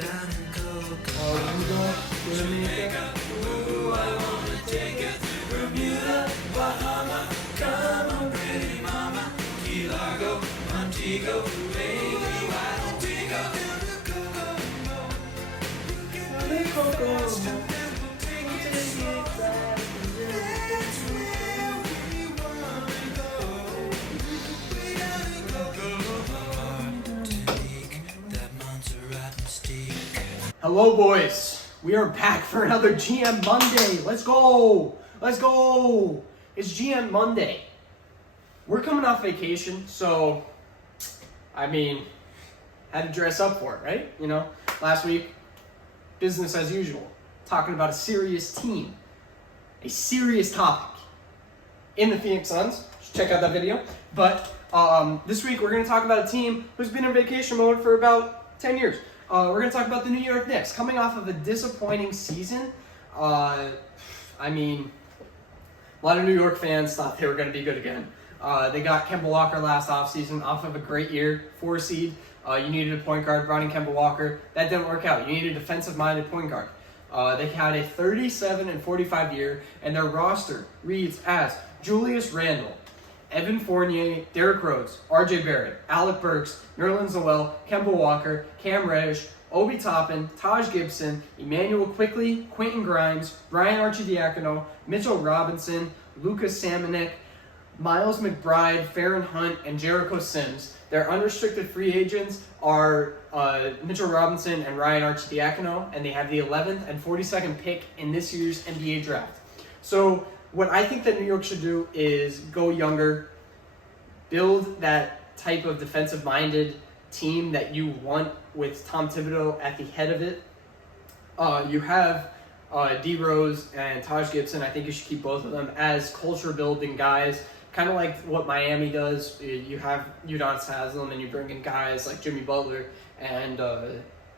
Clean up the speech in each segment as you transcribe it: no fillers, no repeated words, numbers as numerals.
down in Cocoa. Oh, Jamaica, ooh, I wanna take you to Bermuda, Bahama. Come on, pretty mama. Key Largo, Montego, baby, why don't we go to the Cocoa? you got Coco. Fast and then we'll take it slow. That's where we wanna go. We gotta go to make that Montserrat mistake. Hello, boys. We are back for another GM Monday. Let's go. Let's go. It's GM Monday. We're coming off vacation, so, had to dress up for it, right? You know, last week, business as usual. Talking about a serious team. A serious topic in the Phoenix Suns. Check out that video. But this week, we're going to talk about a team who's been in vacation mode for about 10 years. We're going to talk about the New York Knicks, coming off of a disappointing season. A lot of New York fans thought they were going to be good again. They got Kemba Walker last offseason off of a great year, 4 seed. You needed a point guard, brought in Kemba Walker. That didn't work out. You needed a defensive-minded point guard. They had a 37-45 year, and their roster reads as Julius Randle, Evan Fournier, Derrick Rose, RJ Barrett, Alec Burks, Nerlens Noel, Kemba Walker, Cam Reddish, Obi Toppin, Taj Gibson, Emmanuel Quickley, Quentin Grimes, Brian Arcidiacono, Mitchell Robinson, Lucas Samanek, Miles McBride, Farron Hunt, and Jericho Sims. Their unrestricted free agents are Mitchell Robinson and Ryan Arcidiacono, and they have the 11th and 42nd pick in this year's NBA draft. So what I think that New York should do is go younger, build that type of defensive-minded team that you want with Tom Thibodeau at the head of it. You have D Rose and Taj Gibson. I think you should keep both of them as culture-building guys, kind of like what Miami does. You have Udonis Haslem, and you bring in guys like Jimmy Butler and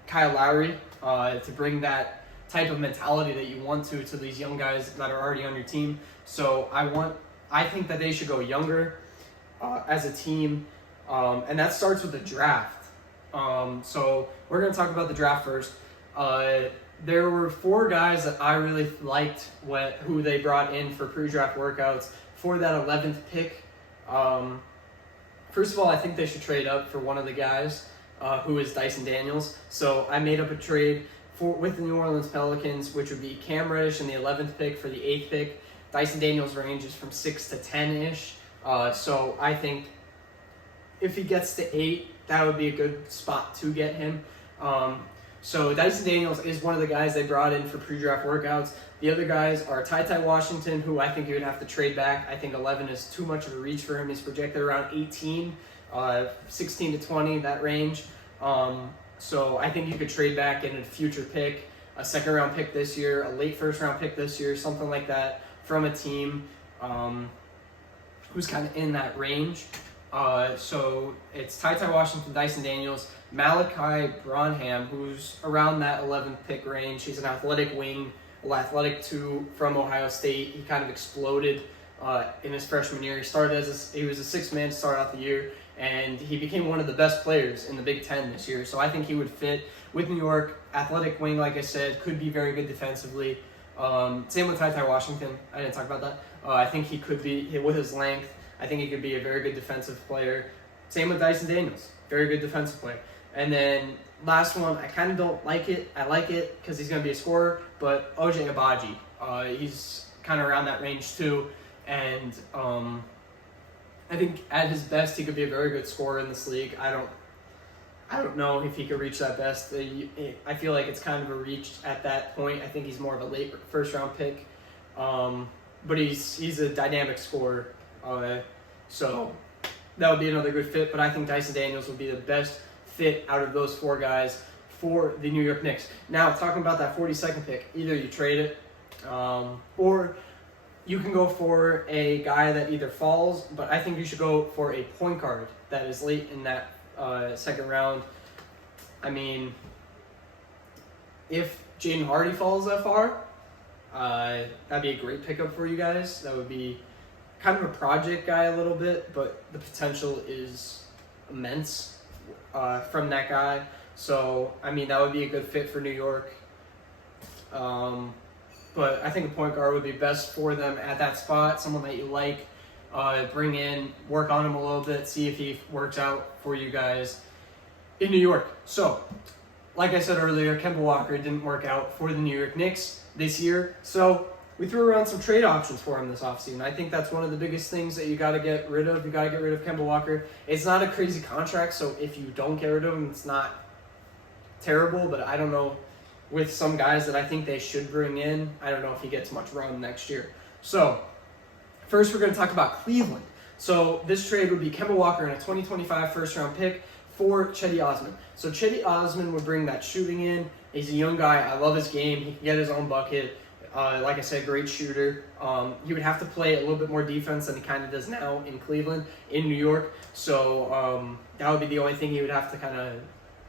Kyle Lowry to bring that type of mentality that you want to these young guys that are already on your team. So I think that they should go younger as a team, and that starts with the draft. So we're going to talk about the draft first. There were 4 guys that I really liked who they brought in for pre-draft workouts for that 11th pick. First of all, I think they should trade up for one of the guys, who is Dyson Daniels. So I made up a trade with the New Orleans Pelicans, which would be Cam Reddish in the 11th pick for the 8th pick. Dyson Daniels' range is from 6 to 10-ish. So I think if he gets to 8, that would be a good spot to get him. So Dyson Daniels is one of the guys they brought in for pre-draft workouts. The other guys are Ty Washington, who I think you would have to trade back. I think 11 is too much of a reach for him. He's projected around 18, 16 to 20, that range. So I think you could trade back in a future pick, a second-round pick this year, a late first-round pick this year, something like that, from a team who's kind of in that range. So it's Ty Washington, Dyson Daniels, Malachi Branham, who's around that 11th pick range. He's an athletic wing, athletic 2 from Ohio State. He kind of exploded in his freshman year. He was a 6-man to start out the year, and he became one of the best players in the Big Ten this year. So I think he would fit with New York. Athletic wing, like I said, could be very good defensively. Same with Ty Washington. I didn't talk about that. I think he could be, with his length, I think he could be a very good defensive player. Same with Dyson Daniels. Very good defensive player. And then last one, I kind of don't like it. I like it because he's going to be a scorer, but OJ Abaji. He's kind of around that range too. And I think at his best, he could be a very good scorer in this league. I don't know if he could reach that best. I feel like it's kind of a reach at that point. I think he's more of a late first-round pick. But he's a dynamic scorer. So that would be another good fit. But I think Dyson Daniels would be the best fit out of those 4 guys for the New York Knicks. Now, talking about that 42nd pick, either you trade it or you can go for a guy that either falls, but I think you should go for a point guard that is late in that second round. If Jaden Hardy falls that far, that'd be a great pickup for you guys. That would be kind of a project guy a little bit, but the potential is immense from that guy. So, I mean, that would be a good fit for New York. But I think a point guard would be best for them at that spot, someone that you like. Bring in, work on him a little bit, see if he works out for you guys in New York. So, like I said earlier, Kemba Walker didn't work out for the New York Knicks this year. So, we threw around some trade options for him this offseason. I think that's one of the biggest things that you got to get rid of. You got to get rid of Kemba Walker. It's not a crazy contract, so if you don't get rid of him, it's not terrible. But I don't know, with some guys that I think they should bring in, I don't know if he gets much run next year. So, first we're going to talk about Cleveland. So, this trade would be Kemba Walker and a 2025 first-round pick for Cedi Osman. So, Cedi Osman would bring that shooting in. He's a young guy. I love his game. He can get his own bucket. Like I said, great shooter. He would have to play a little bit more defense than he kind of does now in Cleveland, in New York. So that would be the only thing he would have to kind of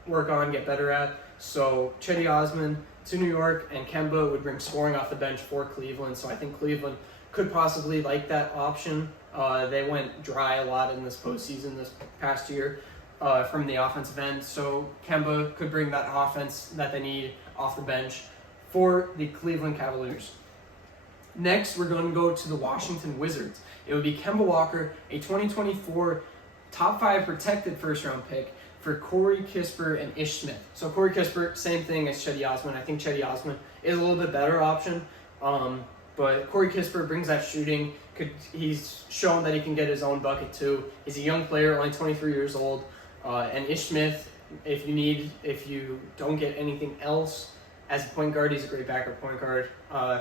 work on, get better at. So Cedi Osman to New York, and Kemba would bring scoring off the bench for Cleveland. So I think Cleveland could possibly like that option. They went dry a lot in this postseason this past year from the offensive end. So Kemba could bring that offense that they need off the bench for the Cleveland Cavaliers. Next, we're going to go to the Washington Wizards. It would be Kemba Walker, a 2024 top 5 protected first-round pick for Corey Kispert and Ish Smith. So Corey Kispert, same thing as Cedi Osman. I think Cedi Osman is a little bit better option, but Corey Kispert brings that shooting. He's shown that he can get his own bucket too. He's a young player, only 23 years old. And Ish Smith, if you don't get anything else, as a point guard, he's a great backup point guard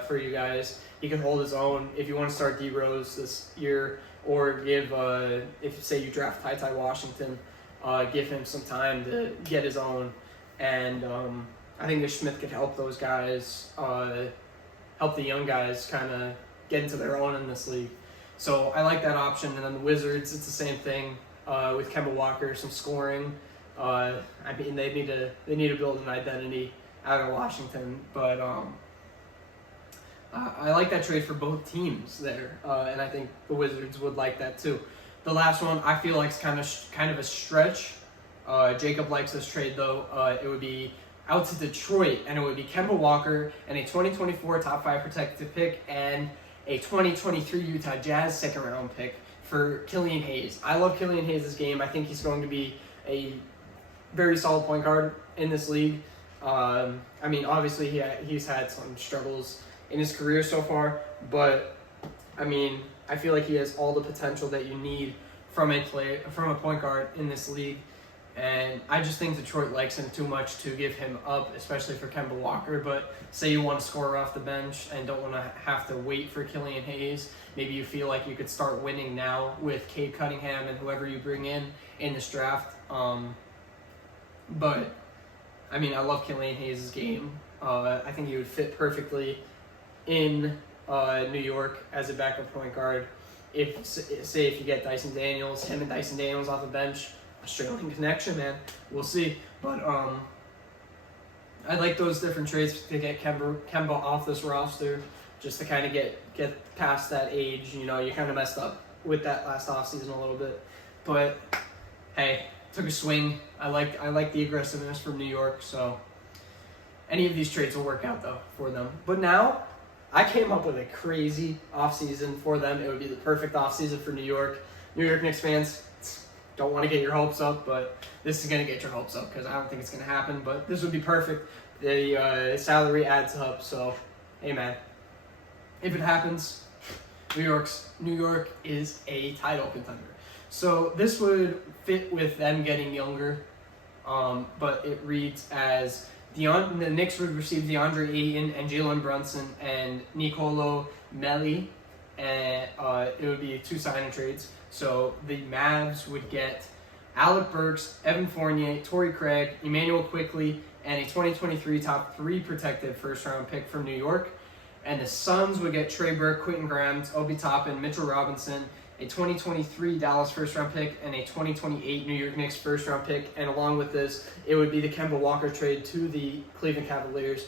for you guys. He can hold his own. If you want to start D Rose this year, or give, if say you draft Ty Washington, give him some time to get his own. And I think Ish Smith could help those guys, help the young guys kind of get into their own in this league. So I like that option. And then the Wizards, it's the same thing with Kemba Walker, some scoring. I mean, they need to build an identity out of Washington, but I like that trade for both teams there, and I think the Wizards would like that too. The last one I feel like is kind of a stretch. Jacob likes this trade though. It would be out to Detroit, and it would be Kemba Walker and a 2024 top 5 protected pick and a 2023 Utah Jazz second round pick for Killian Hayes. I love Killian Hayes' game. I think he's going to be a very solid point guard in this league. I mean, obviously he's had some struggles in his career so far, but I mean, I feel like he has all the potential that you need from a point guard in this league, and I just think Detroit likes him too much to give him up, especially for Kemba Walker. But say you want to score off the bench and don't want to have to wait for Killian Hayes, maybe you feel like you could start winning now with Cade Cunningham and whoever you bring in this draft. But I mean, I love Killian Hayes' game. I think he would fit perfectly in New York as a backup point guard. If you get Dyson Daniels, him and Dyson Daniels off the bench, Australian connection, man. We'll see. But I like those different trades to get Kemba off this roster, just to kind of get past that age. You know, you kind of messed up with that last offseason a little bit. But hey, took a swing. I like the aggressiveness from New York, so any of these trades will work out though for them. But now I came up with a crazy offseason for them. It would be the perfect offseason for New York. New York Knicks fans, don't want to get your hopes up, but this is going to get your hopes up because I don't think it's going to happen, but this would be perfect. The salary adds up, so hey man, if it happens, New York is a title contender. So this would fit with them getting younger, but it reads as the Knicks would receive DeAndre Ayton and Jalen Brunson and Nicolo Melli, and it would be 2 signing trades. So the Mavs would get Alec Burks, Evan Fournier, Torrey Craig, Emmanuel Quickley, and a 2023 top 3 protected first-round pick from New York. And the Suns would get Trey Burke, Quentin Grimes, Obi Toppin, Mitchell Robinson, a 2023 Dallas first-round pick, and a 2028 New York Knicks first-round pick. And along with this, it would be the Kemba Walker trade to the Cleveland Cavaliers,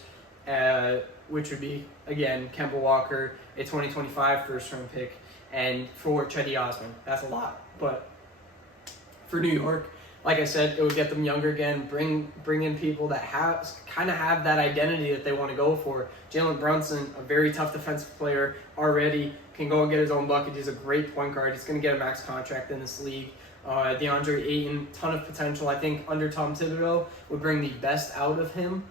which would be, again, Kemba Walker, a 2025 first-round pick, and for Cedi Osman. That's a lot. But for New York, like I said, it would get them younger again, bring in people that have that identity that they want to go for. Jalen Brunson, a very tough defensive player already, can go and get his own bucket. He's a great point guard. He's going to get a max contract in this league. DeAndre Ayton, ton of potential. I think under Tom Thibodeau would bring the best out of him.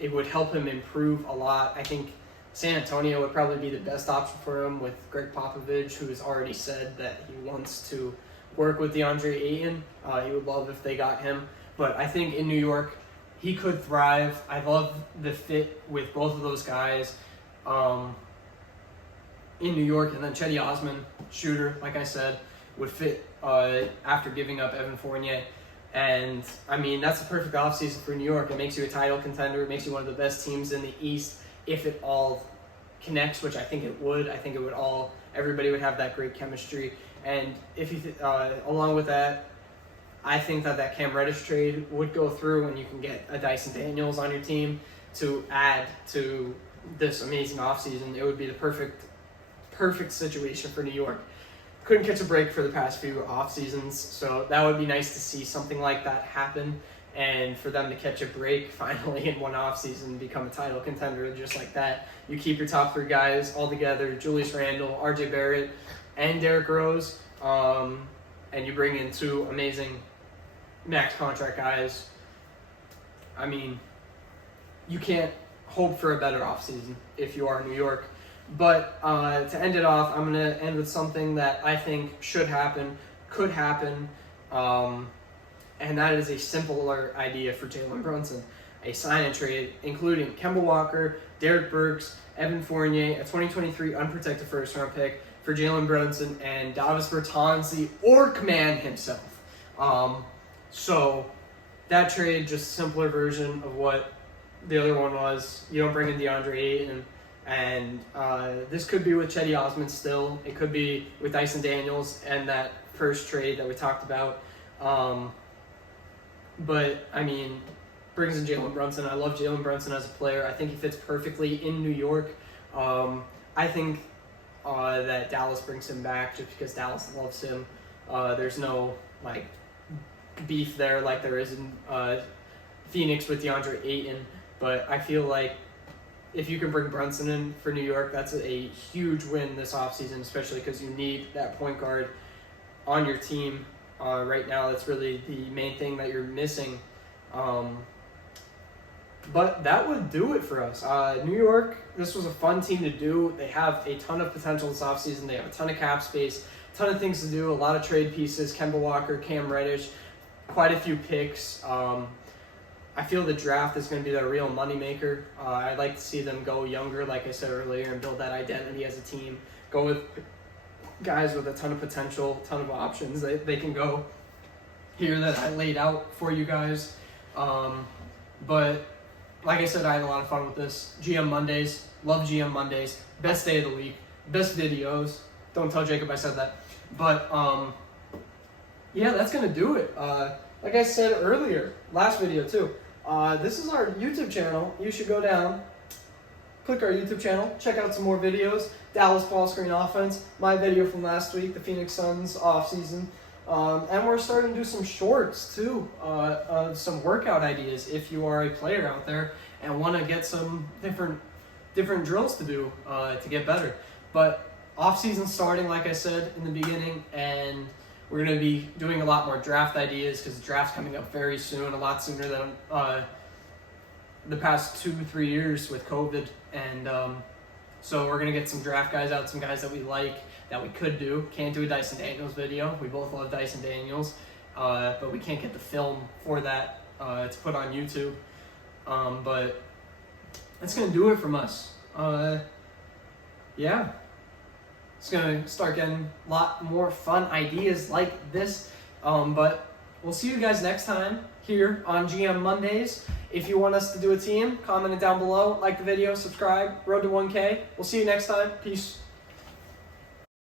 It would help him improve a lot. I think San Antonio would probably be the best option for him with Greg Popovich, who has already said that he wants to work with DeAndre Ayton. He would love if they got him. But I think in New York, he could thrive. I love the fit with both of those guys in New York. And then Cedi Osman, shooter, like I said, would fit after giving up Evan Fournier. And, I mean, that's the perfect offseason for New York. It makes you a title contender. It makes you one of the best teams in the East if it all connects, which I think it would. I think it would all – everybody would have that great chemistry. And if you along with that, I think that Cam Reddish trade would go through and you can get a Dyson Daniels on your team to add to this amazing offseason. It would be the perfect situation for New York. Couldn't catch a break for the past few off seasons, so that would be nice to see something like that happen, and for them to catch a break finally in one off season, become a title contender just like that. You keep your top three guys all together: Julius Randle, RJ Barrett, and Derrick Rose, and you bring in two amazing max contract guys. I mean, you can't hope for a better offseason if you are New York. But to end it off, I'm going to end with something that I think should happen, could happen, and that is a simpler idea for Jalen Brunson. A sign and trade, including Kemba Walker, Derek Burks, Evan Fournier, a 2023 unprotected first-round pick for Jalen Brunson, and Davis Bertans, the Orc Man himself. So that trade, just a simpler version of what the other one was. You don't bring in DeAndre Ayton. And this could be with Cedi Osman still. It could be with Dyson Daniels and that first trade that we talked about. But, I mean, brings in Jalen Brunson. I love Jalen Brunson as a player. I think he fits perfectly in New York. I think that Dallas brings him back just because Dallas loves him. There's no, beef there like there is in Phoenix with DeAndre Ayton. But I feel like if you can bring Brunson in for New York, that's a huge win this offseason, especially because you need that point guard on your team right now. That's really the main thing that you're missing. But that would do it for us. New York, this was a fun team to do. They have a ton of potential this offseason. They have a ton of cap space, a ton of things to do, a lot of trade pieces, Kemba Walker, Cam Reddish, quite a few picks. I feel the draft is going to be their real moneymaker. I'd like to see them go younger, like I said earlier, and build that identity as a team. Go with guys with a ton of potential, ton of options. They can go here that I laid out for you guys. But like I said, I had a lot of fun with this. GM Mondays. Love GM Mondays. Best day of the week. Best videos. Don't tell Jacob I said that. But, yeah, that's going to do it. Like I said earlier, last video too, this is our YouTube channel. You should go down, click our YouTube channel, check out some more videos. Dallas ball screen offense, my video from last week, the Phoenix Suns offseason. And we're starting to do some shorts too, some workout ideas if you are a player out there and want to get some different drills to do to get better. But offseason starting, like I said in the beginning, and we're going to be doing a lot more draft ideas because the draft's coming up very soon, a lot sooner than the past 2-3 years with COVID. And so we're going to get some draft guys out, some guys that we like, that we could do. Can't do a Dyson Daniels video. We both love Dyson Daniels, but we can't get the film for that to put on YouTube. But that's going to do it from us. Yeah. It's going to start getting a lot more fun ideas like this. But we'll see you guys next time here on GM Mondays. If you want us to do a team, comment it down below. Like the video, subscribe. Road to 1K. We'll see you next time. Peace.